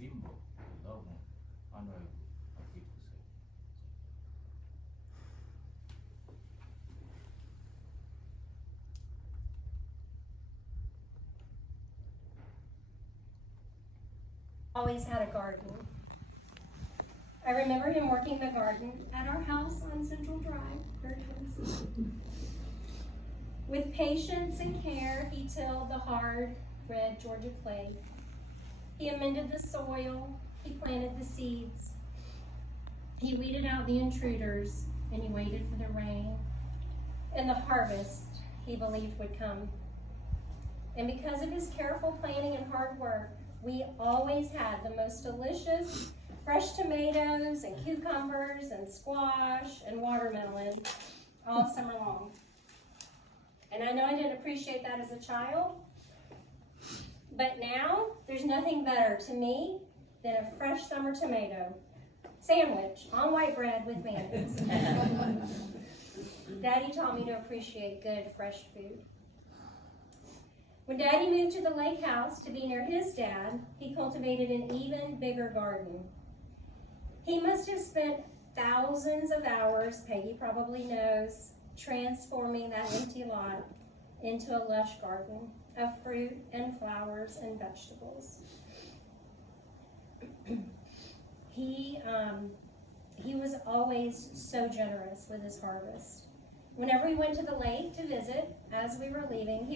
symbol of love and honorable and faithful service. Always had a garden. I remember him working the garden at our house on Central Drive, Fairfields. With patience and care, he tilled the hard, red Georgia clay. He amended the soil, he planted the seeds. He weeded out the intruders, and he waited for the rain. And the harvest, he believed, would come. And because of his careful planning and hard work, we always had the most delicious fresh tomatoes and cucumbers and squash and watermelon all summer long. And I know I didn't appreciate that as a child, but now there's nothing better to me than a fresh summer tomato sandwich on white bread with mayonnaise. Daddy taught me to appreciate good, fresh food. When Daddy moved to the lake house to be near his dad, he cultivated an even bigger garden. He must have spent thousands of hours, Peggy probably knows, transforming that empty lot into a lush garden of fruit and flowers and vegetables. He was always so generous with his harvest. Whenever we went to the lake to visit, as we were leaving,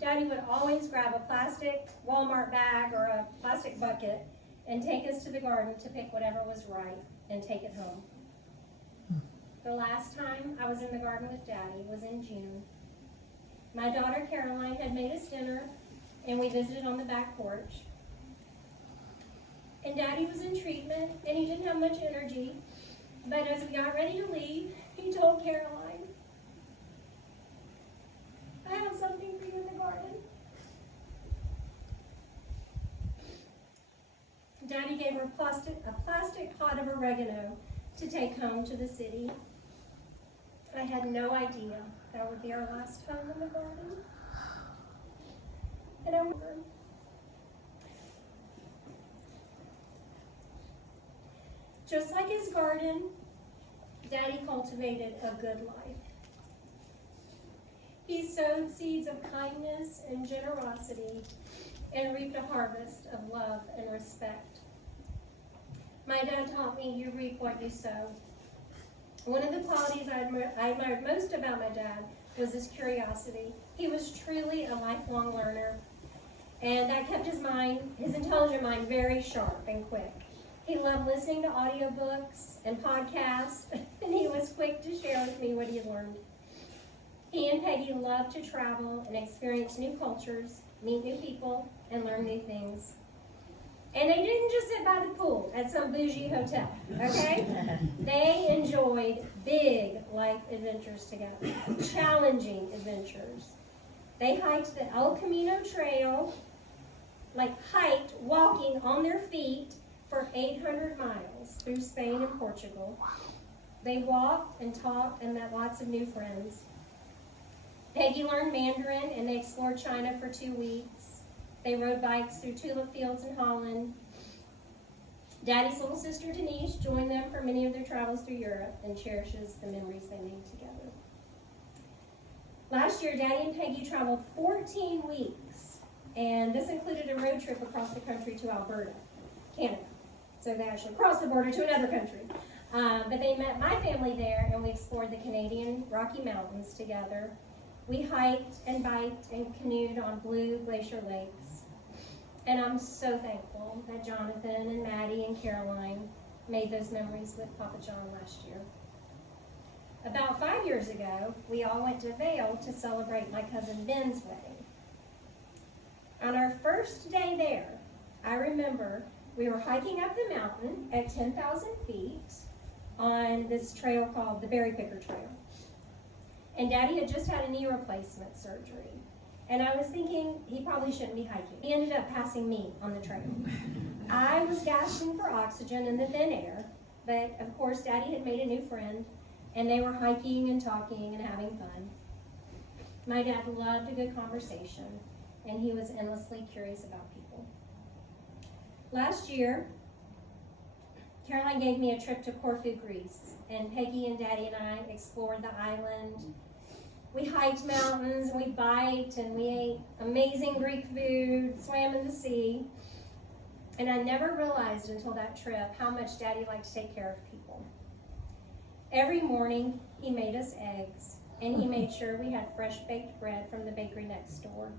Daddy would always grab a plastic Walmart bag or a plastic bucket and take us to the garden to pick whatever was ripe and take it home. The last time I was in the garden with Daddy was in June. My daughter Caroline had made us dinner, and we visited on the back porch. And Daddy was in treatment, and he didn't have much energy. But as we got ready to leave, he told Caroline, "I have something for you in the garden." Daddy gave her a plastic pot of oregano to take home to the city. I had no idea that would be our last home in the garden. And I remember. Just like his garden, Daddy cultivated a good life. He sowed seeds of kindness and generosity and reaped a harvest of love and respect. My dad taught me, you reap what you sow. One of the qualities I admired most about my dad was his curiosity. He was truly a lifelong learner, and that kept his intelligent mind, very sharp and quick. He loved listening to audiobooks and podcasts, and he was quick to share with me what he had learned. He and Peggy loved to travel and experience new cultures, meet new people, and learn new things. And they didn't just sit by the pool at some bougie hotel, okay? They enjoyed big life adventures together, challenging adventures. They hiked the El Camino Trail, hiked walking on their feet for 800 miles through Spain and Portugal. They walked and talked and met lots of new friends. Peggy learned Mandarin, and they explored China for 2 weeks. They rode bikes through tulip fields in Holland. Daddy's little sister Denise joined them for many of their travels through Europe and cherishes the memories they made together. Last year, Daddy and Peggy traveled 14 weeks, and this included a road trip across the country to Alberta, Canada. So they actually crossed the border to another country. But they met my family there, and we explored the Canadian Rocky Mountains together. We hiked and biked and canoed on blue glacier lakes. And I'm so thankful that Jonathan and Maddie and Caroline made those memories with Papa John last year. About 5 years ago, we all went to Vail to celebrate my cousin Ben's wedding. On our first day there, I remember we were hiking up the mountain at 10,000 feet on this trail called the Berry Picker Trail. And Daddy had just had a knee replacement surgery. And I was thinking he probably shouldn't be hiking. He ended up passing me on the trail. I was gasping for oxygen in the thin air, but of course Daddy had made a new friend, and they were hiking and talking and having fun. My dad loved a good conversation, and he was endlessly curious about people. Last year, Caroline gave me a trip to Corfu, Greece, and Peggy and Daddy and I explored the island. We hiked mountains, and we biked, and we ate amazing Greek food, swam in the sea. And I never realized until that trip how much Daddy liked to take care of people. Every morning, he made us eggs, and he made sure we had fresh baked bread from the bakery next door.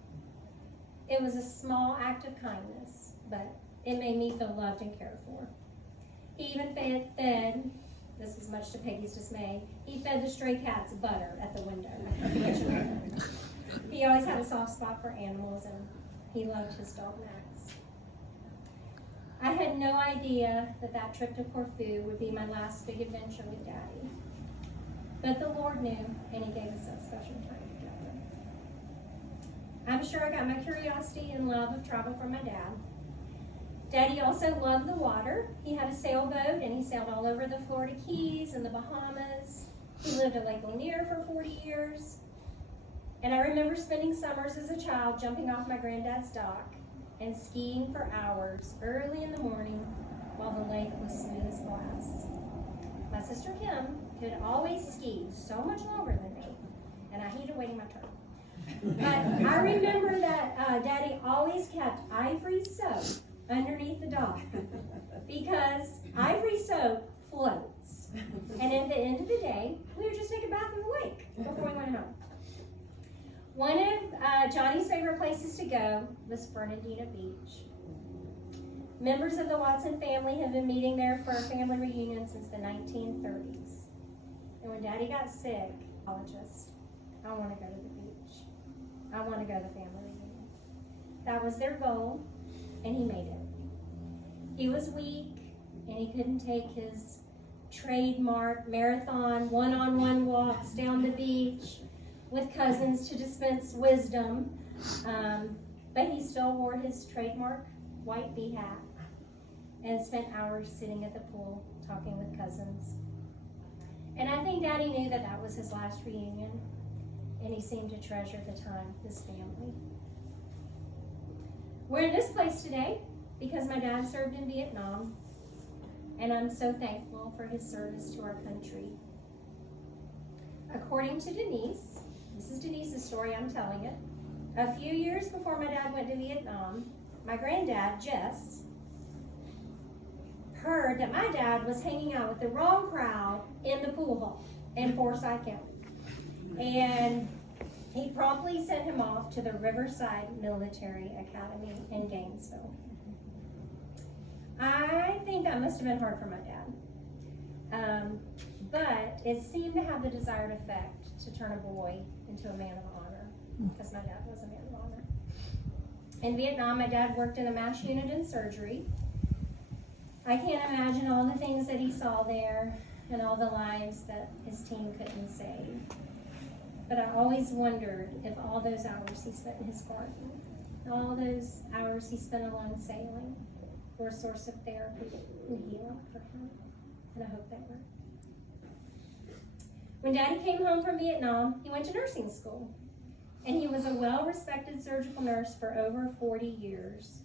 It was a small act of kindness, but it made me feel loved and cared for. He even fed, this was much to Peggy's dismay, he fed the stray cats butter at the window, at the kitchen window. He always had a soft spot for animals, and he loved his dog Max. I had no idea that that trip to Corfu would be my last big adventure with Daddy. But the Lord knew, and he gave us that special time together. I'm sure I got my curiosity and love of travel from my dad. Daddy also loved the water. He had a sailboat, and he sailed all over the Florida Keys and the Bahamas. He lived at Lake Lanier for 40 years. And I remember spending summers as a child jumping off my granddad's dock and skiing for hours early in the morning while the lake was smooth as glass. My sister Kim could always ski so much longer than me, and I hated waiting my turn. But I remember that Daddy always kept ivory soap underneath the dock because ivory soap floats. And at the end of the day, we would just take a bath in the lake before we went home. One of Johnny's favorite places to go was Fernandina Beach. Members of the Watson family have been meeting there for a family reunion since the 1930s. And when Daddy got sick, I want to go to the beach. I want to go to the family reunion. That was their goal, and he made it. He was weak, and he couldn't take his trademark marathon one-on-one walks down the beach with cousins to dispense wisdom, but he still wore his trademark white bee hat and spent hours sitting at the pool talking with cousins. And I think Daddy knew that that was his last reunion, and he seemed to treasure the time with his family. We're in this place today because my dad served in Vietnam, and I'm so thankful for his service to our country. According to Denise, this is Denise's story, I'm telling it. A few years before my dad went to Vietnam, my granddad, Jess, heard that my dad was hanging out with the wrong crowd in the pool hall in Forsyth County. And he promptly sent him off to the Riverside Military Academy in Gainesville. I think that must have been hard for my dad. But it seemed to have the desired effect to turn a boy into a man of honor, because my dad was a man of honor. In Vietnam, my dad worked in a MASH unit in surgery. I can't imagine all the things that he saw there and all the lives that his team couldn't save. But I always wondered if all those hours he spent in his garden, all those hours he spent alone sailing, were a source of therapy and healing for him. And I hope they were. When Daddy came home from Vietnam, he went to nursing school. And he was a well-respected surgical nurse for over 40 years.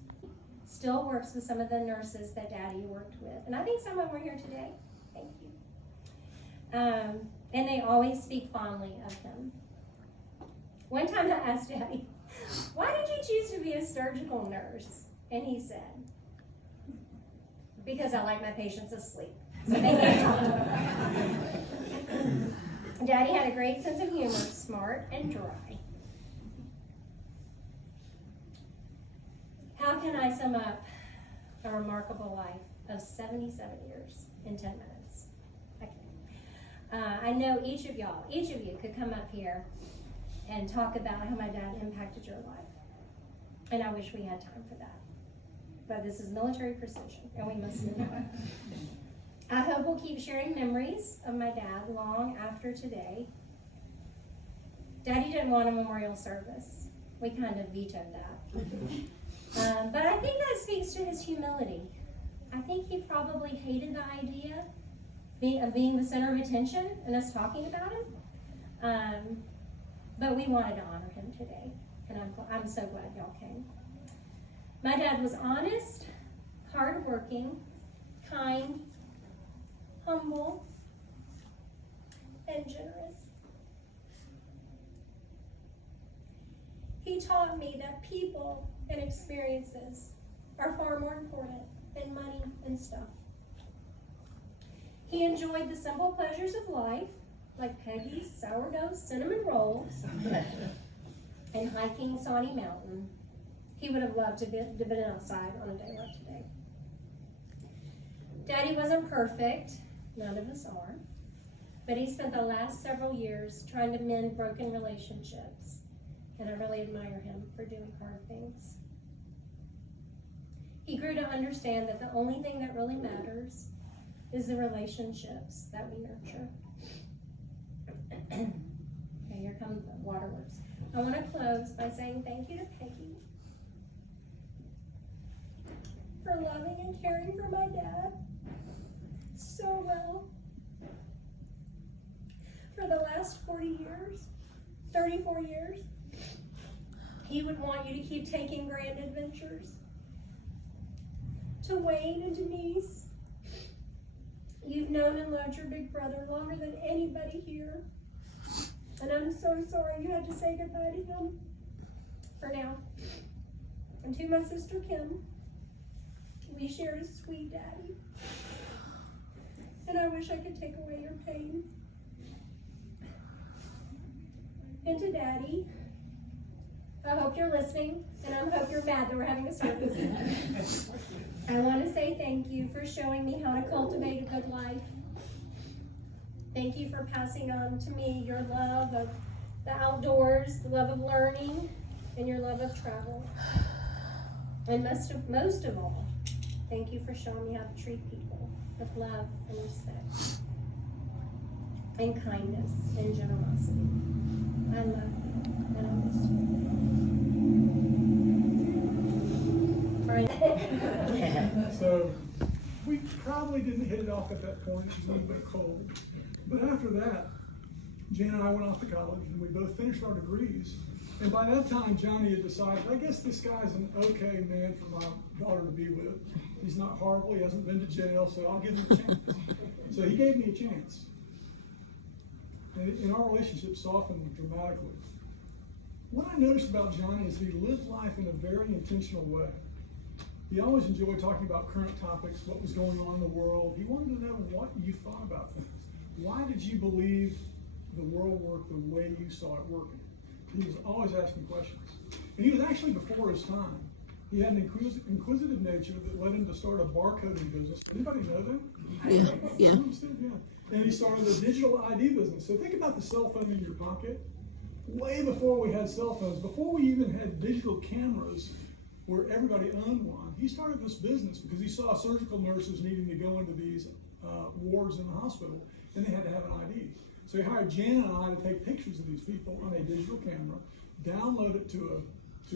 Still works with some of the nurses that Daddy worked with. And I think some of them are here today. Thank you. And they always speak fondly of him. One time I asked Daddy, "Why did you choose to be a surgical nurse?" And he said, "Because I like my patients asleep." So they can't talk. Daddy had a great sense of humor, smart and dry. How can I sum up a remarkable life of 77 years in 10 minutes? I can't. I know each of you could come up here and talk about how my dad impacted your life. And I wish we had time for that. But this is military precision, and we must move on. I hope we'll keep sharing memories of my dad long after today. Daddy didn't want a memorial service. We kind of vetoed that. But I think that speaks to his humility. I think he probably hated the idea of being the center of attention and us talking about him. But we wanted to honor him today, and I'm so glad y'all came. My dad was honest, hardworking, kind, humble, and generous. He taught me that people and experiences are far more important than money and stuff. He enjoyed the simple pleasures of life, like Peggy's sourdough cinnamon rolls and hiking Sawney Mountain. He would have loved to have been outside on a day like today. Daddy wasn't perfect, none of us are, but he spent the last several years trying to mend broken relationships, and I really admire him for doing hard things. He grew to understand that the only thing that really matters is the relationships that we nurture. Okay, here come the waterworks. I want to close by saying thank you to Peggy for loving and caring for my dad so well. For the last 34 years, he would want you to keep taking grand adventures. To Wayne and Denise, you've known and loved your big brother longer than anybody here. And I'm so sorry you had to say goodbye to him for now. And to my sister Kim, we shared a sweet daddy. And I wish I could take away your pain. And to Daddy, I hope you're listening, and I hope you're mad that we're having a service. I want to say thank you for showing me how to cultivate a good life. Thank you for passing on to me your love of the outdoors, the love of learning, and your love of travel. And most of all, thank you for showing me how to treat people with love and respect, and kindness and generosity. I love you, and I miss you. Right. So we probably didn't hit it off at that point. It was a little bit cold. But after that, Jan and I went off to college, and we both finished our degrees. And by that time, Johnny had decided, I guess this guy's an okay man for my daughter to be with. He's not horrible, he hasn't been to jail, so I'll give him a chance. So he gave me a chance. And our relationship softened dramatically. What I noticed about Johnny is he lived life in a very intentional way. He always enjoyed talking about current topics, what was going on in the world. He wanted to know what you thought about things. Why did you believe the world worked the way you saw it working? He was always asking questions. And he was actually before his time. He had an inquisitive nature that led him to start a barcoding business. Anybody know that? Yeah. And he started a digital ID business. So think about the cell phone in your pocket. Way before we had cell phones, before we even had digital cameras where everybody owned one, he started this business because he saw surgical nurses needing to go into these wards in the hospital, and they had to have an ID. So he hired Jan and I to take pictures of these people on a digital camera, download it to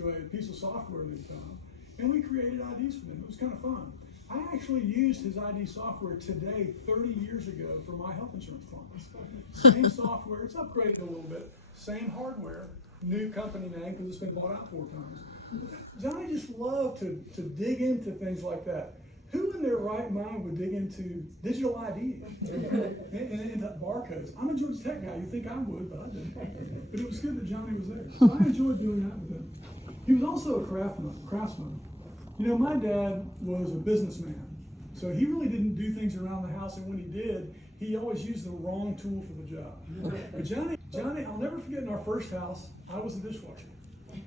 a piece of software they found, and we created IDs for them. It was kind of fun. I actually used his ID software today, 30 years ago, for my health insurance clients. Same software, it's upgraded a little bit, same hardware, new company name because it's been bought out 4 times. Johnny just loved to dig into things like that. Who in their right mind would dig into digital ID and into barcodes? I'm a Georgia Tech guy. You think I would, but I didn't. But it was good that Johnny was there. So I enjoyed doing that with him. He was also a craftsman. You know, my dad was a businessman, so he really didn't do things around the house, and when he did, he always used the wrong tool for the job. But Johnny, I'll never forget in our first house, I was the dishwasher.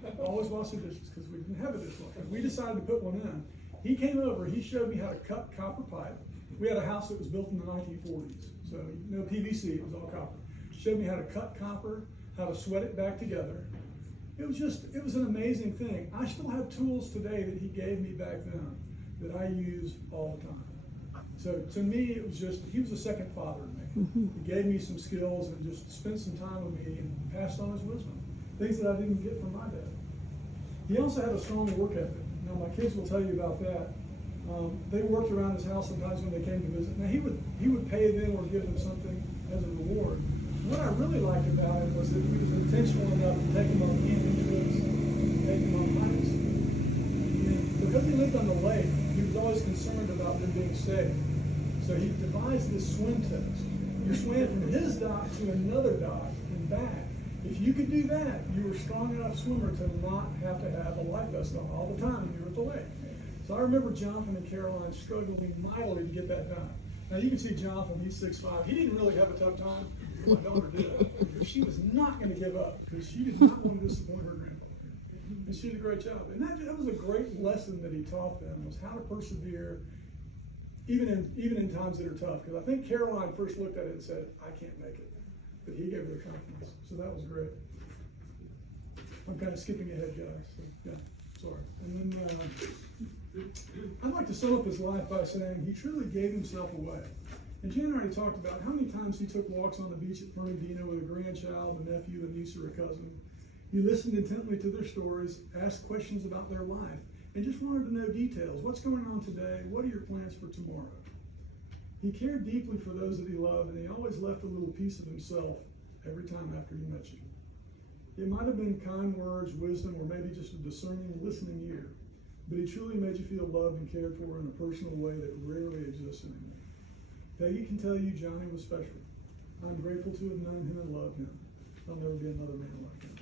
I always washed the dishes because we didn't have a dishwasher. We decided to put one in. He came over, he showed me how to cut copper pipe. We had a house that was built in the 1940s, so no PVC, it was all copper. Showed me how to cut copper, how to sweat it back together. It was an amazing thing. I still have tools today that he gave me back then that I use all the time. So to me, it was just, he was a second father to me. He gave me some skills and just spent some time with me and passed on his wisdom. Things that I didn't get from my dad. He also had a strong work ethic. Now my kids will tell you about that. They worked around his house sometimes when they came to visit. Now he would pay them or give them something as a reward. What I really liked about him was that he was intentional enough to take them on camping trips, take them on hikes. And because he lived lived on the lake, he was always concerned about them being safe. So he devised this swim test. You swam from his dock to another dock and back. If you could do that, you were a strong enough swimmer to not have to have a life vest on all the time when you were at the lake. So I remember Jonathan and Caroline struggling mightily to get that done. Now you can see Jonathan, he's 6'5". He didn't really have a tough time. My daughter did. She was not going to give up because she did not want to disappoint her grandfather. And she did a great job. And that was a great lesson that he taught them, was how to persevere even in times that are tough. Because I think Caroline first looked at it and said, I can't make it. But he gave her the confidence. So that was great. I'm kind of skipping ahead, guys. So, yeah, sorry. And then I'd like to sum up his life by saying he truly gave himself away. And Jan already talked about how many times he took walks on the beach at Fernandina with a grandchild, a nephew, a niece, or a cousin. He listened intently to their stories, asked questions about their life, and just wanted to know details. What's going on today? What are your plans for tomorrow? He cared deeply for those that he loved, and he always left a little piece of himself every time after he met you. It might have been kind words, wisdom, or maybe just a discerning, listening ear, but he truly made you feel loved and cared for in a personal way that rarely exists anymore. Peggy can tell you Johnny was special. I'm grateful to have known him and loved him. There'll never be another man like him.